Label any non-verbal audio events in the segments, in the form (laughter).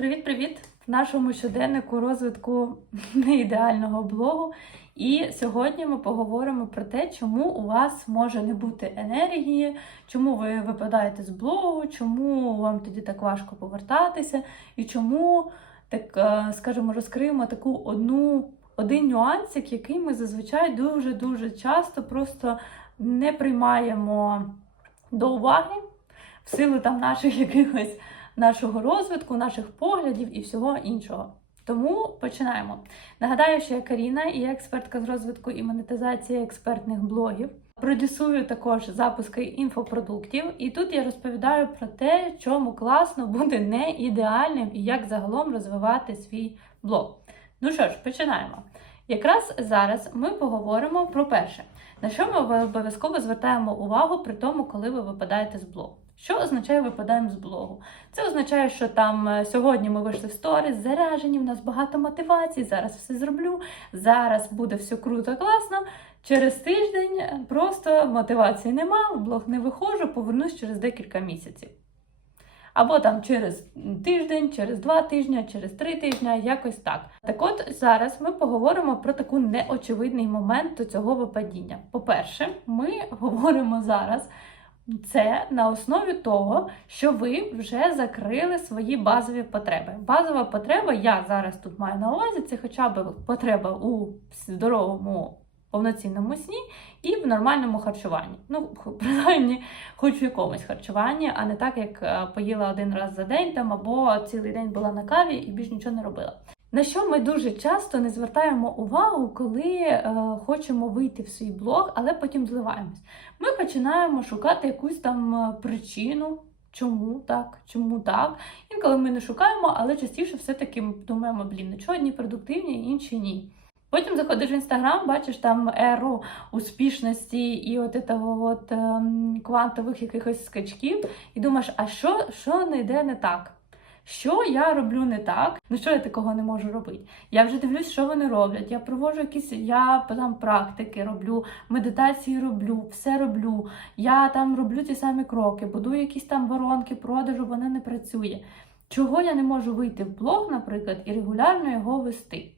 Привіт-привіт! В нашому щоденнику розвитку (laughs) неідеального блогу. І сьогодні ми поговоримо про те, чому у вас може не бути енергії, чому ви випадаєте з блогу, чому вам тоді так важко повертатися, і чому, так е, скажімо, розкриємо таку одну, один нюансик, який ми зазвичай дуже-дуже часто просто не приймаємо до уваги в силу там наших (laughs) якихось нашого розвитку, наших поглядів і всього іншого. Тому починаємо. Нагадаю, що я Каріна і експертка з розвитку і монетизації експертних блогів. Продюсую також запуски інфопродуктів, і тут я розповідаю про те, чому класно бути не ідеальним і як загалом розвивати свій блог. Ну що ж, починаємо. Якраз зараз ми поговоримо про перше, на що ми обов'язково звертаємо увагу при тому, коли ви випадаєте з блогу. Що означає випадаємо з блогу? Це означає, що там е, сьогодні ми вийшли в сторіс, заряжені, в нас багато мотивації, зараз все зроблю, зараз буде все круто, класно. Через тиждень е, просто мотивації нема, в блог не виходжу, повернусь через декілька місяців. Або там через тиждень, через два тижні, через три тижні, якось так. Так от зараз ми поговоримо про таку неочевидний момент до цього випадіння. По-перше, ми (laughs) говоримо зараз. Це на основі того, що ви вже закрили свої базові потреби. Базова потреба, я зараз тут маю на увазі, це хоча б потреба у здоровому повноцінному сні і в нормальному харчуванні. Ну, принаймні, хоч в якомусь харчуванні, а не так, як е, поїла один раз за день там або цілий день була на каві і більш нічого не робила. На що ми дуже часто не звертаємо увагу, коли е, хочемо вийти в свій блог, але потім зливаємось. Ми починаємо шукати якусь там е, причину, чому так, чому так. Інколи ми не шукаємо, але частіше все-таки думаємо, блін, ну чого одні продуктивні, інші ні. Потім заходиш в інстаграм, бачиш там еру успішності і от того от ем, квантових якихось скачків, і думаєш, а що, що не йде не так? Що я роблю не так? Ну що я такого не можу робити? Я вже дивлюсь, що вони роблять. Я проводжу якісь я там практики роблю, медитації роблю, все роблю. Я там роблю ті самі кроки, будую якісь там воронки, продажу, воно не працює. Чого я не можу вийти в блог, наприклад, і регулярно його вести?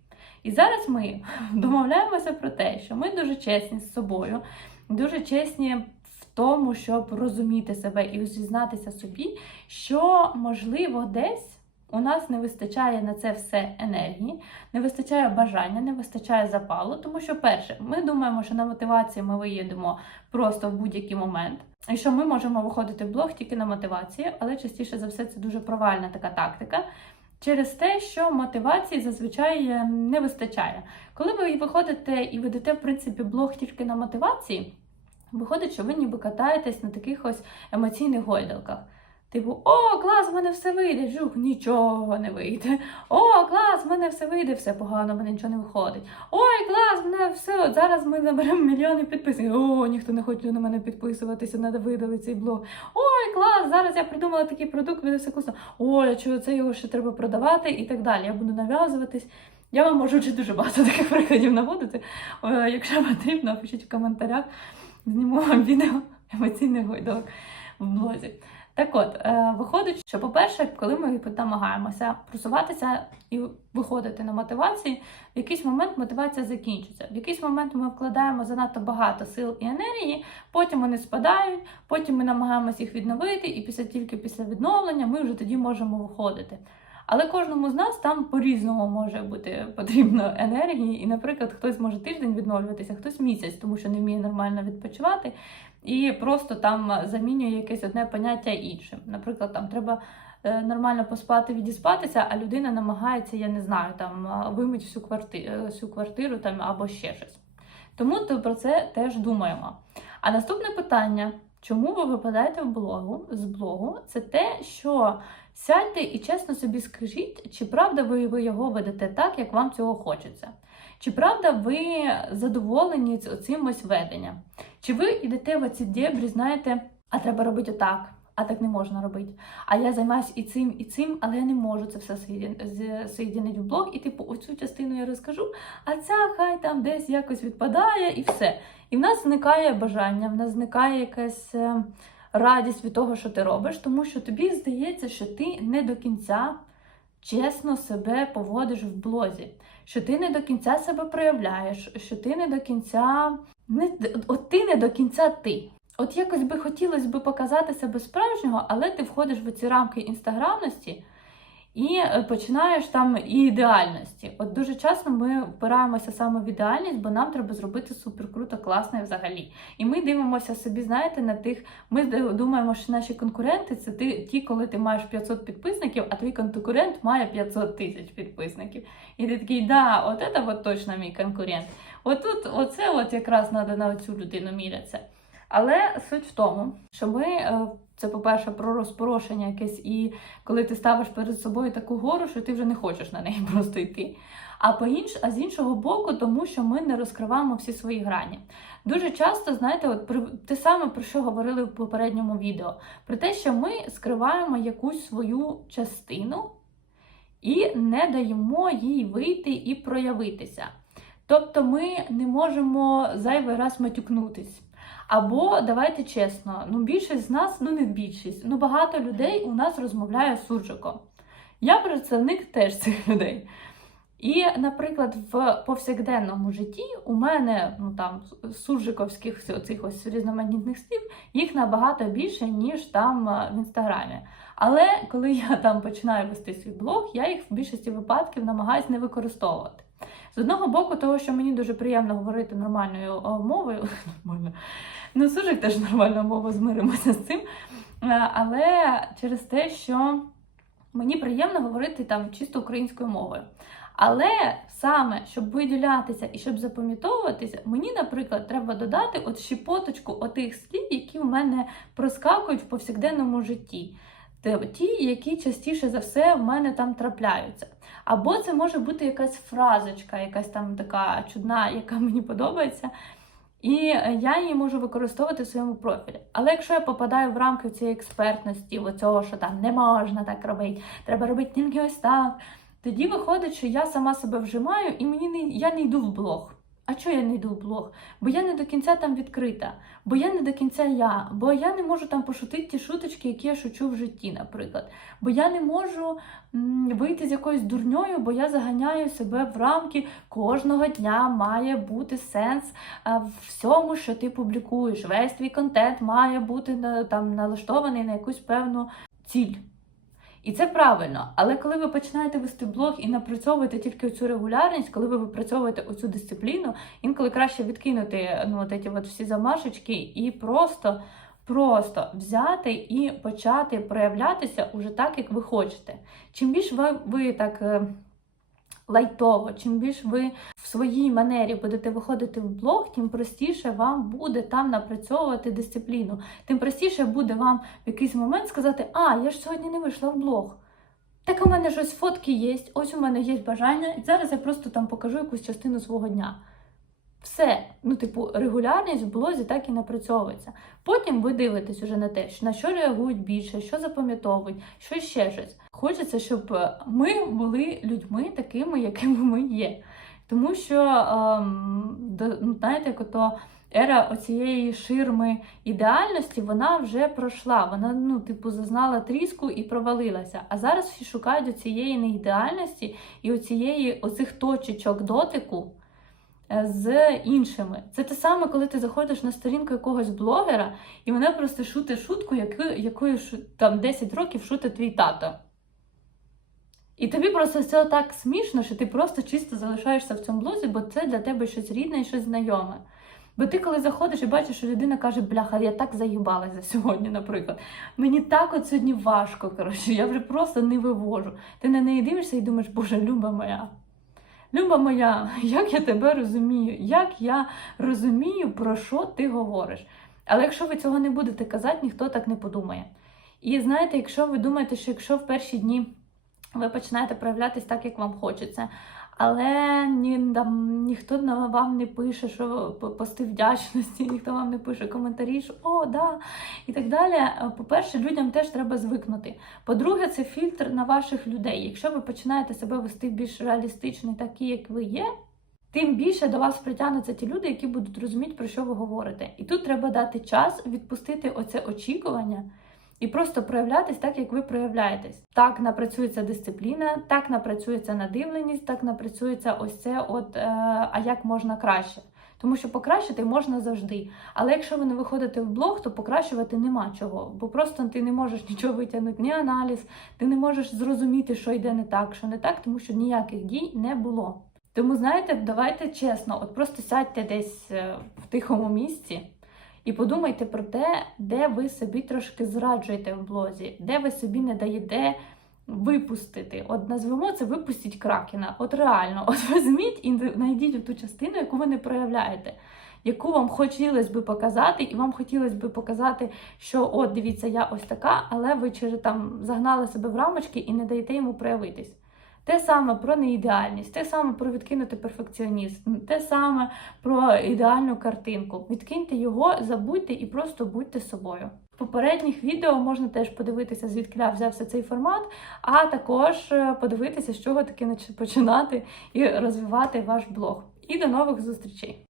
І зараз ми (laughs) домовляємося про те, що ми дуже чесні з собою, дуже чесні тому, щоб розуміти себе і зізнатися собі, що можливо десь. У нас не вистачає на це все енергії, не вистачає бажання, не вистачає запалу. Тому що, перше, ми думаємо, що на мотивації ми виїдемо просто в будь-який момент, і що ми можемо виходити в блог тільки на мотивації, але частіше за все це дуже провальна така тактика. Через те, що мотивації зазвичай е, не вистачає. Коли ви виходите і ведете, в принципі, блог тільки на мотивації, виходить, що ви ніби катаєтесь на таких ось емоційних гойдалках. Типу, о, клас, в мене все вийде, жух, нічого не вийде. О, клас, в мене все вийде, все погано, в мене нічого не виходить. Ой, клас, в мене все, зараз ми наберемо мільйони підписів. О, ніхто не хоче на мене підписуватися, треба видалити цей блог. Ой, клас, зараз я придумала такий продукт, буде все класно. Ой, а чого це його ще треба продавати і так далі. Я буду нав'язуватись. Я вам можу дуже багато таких прикладів наводити. Е, Якщо потрібно, пишіть в коментарях, зніму вам відео емоційних гойдалок в блозі. Так от, е, виходить, що, по-перше, коли ми намагаємося просуватися і виходити на мотивації, в якийсь момент мотивація закінчиться. В якийсь момент ми вкладаємо занадто багато сил і енергії, потім вони спадають, потім ми намагаємося їх відновити, і після тільки після відновлення ми вже тоді можемо виходити. Але кожному з нас там по-різному може бути потрібно енергії, і, наприклад, хтось може тиждень відновлюватися, хтось місяць, тому що не вміє нормально відпочивати, і просто там замінює якесь одне поняття іншим. Наприклад, там треба е, нормально поспати, відіспатися, а людина намагається, я не знаю, там вимити всю квартиру, всю квартиру там або ще щось. Тому то про це теж думаємо. А наступне питання. Чому ви випадаєте в блогу з блогу? Це те, що сядьте і чесно собі скажіть, чи правда ви, його ведете так, як вам цього хочеться? Чи правда ви задоволені цим ось веденням? Чи ви йдете в оці дебрі, знаєте, а треба робити отак, а так не можна робити. А я займаюся і цим, і цим, але я не можу це все соєдинити в блог. І типу, оцю частину я розкажу, а ця хай там десь якось відпадає і все. І в нас зникає бажання, в нас зникає якась е, радість від того, що ти робиш, тому що тобі здається, що ти не до кінця чесно себе поводиш в блозі, що ти не до кінця себе проявляєш, що ти не до кінця не от ти не до кінця ти. От якось би хотілося би показати себе справжнього, але ти входиш в ці рамки інстаграмності і е, починаєш там і ідеальності. От дуже часто ми впираємося саме в ідеальність, бо нам треба зробити супер круто, класно і взагалі. І ми дивимося собі, знаєте, на тих. Ми думаємо, що наші конкуренти це ті, коли ти маєш 500 підписників, а твій конкурент має 500 тисяч підписників. І ти такий, да, от це от точно мій конкурент. Отут, оце от якраз треба на цю людину мірятися. Але суть в тому, що ми е, це, по-перше, про розпорошення якесь, і коли ти ставиш перед собою таку гору, що ти вже не хочеш на неї (laughs) просто йти. А по інш, а з іншого боку, тому що ми не розкриваємо всі свої грані. Дуже часто, знаєте, от при те саме про що говорили в попередньому відео, про те, що ми скриваємо якусь свою частину і не даємо їй вийти і проявитися. Тобто ми не можемо зайвий раз матюкнутись. Або давайте чесно, ну більшість з нас, ну не більшість, ну багато людей у нас розмовляє суржиком. Я представник теж цих людей. І, наприклад, в повсякденному житті у мене ну там суржиковських цих ось різноманітних слів їх набагато більше, ніж там в інстаграмі. Але коли я там починаю вести свій блог, я їх в більшості випадків намагаюся не використовувати. З одного боку, того, що мені дуже приємно говорити нормальною мовою, (laughs) нормально, ну суржик теж нормальна мова, змиримося з цим. Е, але через те, що мені приємно говорити там чисто українською мовою. Але саме, щоб виділятися і щоб запам'ятовуватися, мені, наприклад, треба додати от щепоточку отих слів, які у мене проскакують в повсякденному житті. Ті, які частіше за все в мене там трапляються. Або це може бути якась фразочка, якась там така чудна, яка (laughs) мені подобається. І я її можу використовувати в своєму профілі. Але якщо я попадаю в рамки цієї експертності, оцього, що там не можна так робити, треба робити тільки ось так, тоді виходить, що я сама себе вжимаю і мені не я не йду в блог. А чого я не йду в блог? Бо я не до кінця там відкрита, бо я не до кінця я, бо я не можу там пошутити ті шуточки, які я шучу в житті, наприклад. Бо я не можу вийти з якоюсь дурньою, бо я заганяю себе в рамки кожного дня має бути сенс в всьому, що ти публікуєш. Весь твій контент має бути там налаштований на якусь певну ціль. І це правильно. Але коли ви починаєте вести блог і напрацьовуєте тільки цю регулярність, коли ви випрацьовуєте оцю дисципліну, інколи краще відкинути ну, от ці от всі замашечки і просто просто взяти і почати проявлятися уже так, як ви хочете. Чим більше ви, ви так. Лайтово, чим більш ви в своїй манері будете виходити в блог, тим простіше вам буде там напрацьовувати дисципліну. Тим простіше буде вам в якийсь момент сказати, а, я ж сьогодні не вийшла в блог. Так у мене ж ось фотки є, ось у мене є бажання, і зараз я просто там покажу якусь частину свого дня. Все, ну, типу, регулярність в блозі так і напрацьовується. Потім ви дивитесь уже на те, на що реагують більше, що запам'ятовують, що ще щось. Хочеться, щоб е, ми були людьми такими, якими ми є. Тому що, ем, ну, знаєте, ото ера оцієї ширми ідеальності, вона вже пройшла. Вона, ну, типу, зазнала тріску і провалилася. А зараз всі шукають оцієї неідеальності і оцієї оцих точечок дотику. Е, з іншими. Це те саме, коли ти заходиш на сторінку якогось блогера, і вона просто шутить шутку, яку, якою там 10 років шутить твій тато. І тобі просто все так смішно, що ти просто чисто залишаєшся в цьому блозі, бо це для тебе щось рідне і щось знайоме. Бо ти, коли заходиш і бачиш, що людина каже, бляха, я так заїбалася сьогодні, наприклад. Мені так от сьогодні важко, коротше, я вже просто не вивожу. Ти на неї дивишся і думаєш, боже, люба моя. Люба моя, як я тебе розумію, як я розумію, про що ти говориш. Але якщо ви цього не будете казати, ніхто так не подумає. І знаєте, якщо ви думаєте, що якщо в перші дні ви починаєте проявлятися так, як вам хочеться, але ні, там, ніхто вам не пише, що пости вдячності, ніхто вам не пише коментарі, що о, да, і так далі. По-перше, людям теж треба звикнути. По-друге, це фільтр на ваших людей. Якщо ви починаєте себе вести більш реалістично, такі, як ви є, тим більше до вас притягнуться ті люди, які будуть розуміти, про що ви говорите. І тут треба дати час, відпустити оце очікування і просто проявлятись так, як ви проявляєтесь. Так напрацюється дисципліна, так напрацюється надивленість, так напрацюється ось це, от е, а як можна краще. Тому що покращити можна завжди. Але якщо ви не виходите в блог, то покращувати нема чого. Бо просто ти не можеш нічого витягнути, ні аналіз, ти не можеш зрозуміти, що йде не так, що не так, тому що ніяких дій не було. Тому знаєте, давайте чесно, от просто сядьте десь е, в тихому місці і подумайте про те, де ви собі трошки зраджуєте в блозі, де ви собі не даєте випустити. От назвемо це випустіть кракена. От реально, (laughs) от візьміть і знайдіть ту частину, яку ви не проявляєте. Яку вам хотілося би показати, і вам хотілося би показати, що от дивіться, я ось така, але ви через там загнали себе в рамочки і не даєте йому проявитись. Те саме про неідеальність, те саме про відкинути перфекціонізм, те саме про ідеальну картинку. Відкиньте його, забудьте і просто будьте собою. В попередніх відео можна теж подивитися, звідки взявся цей формат, а також е, подивитися, з чого таки починати і розвивати ваш блог. І до нових зустрічей!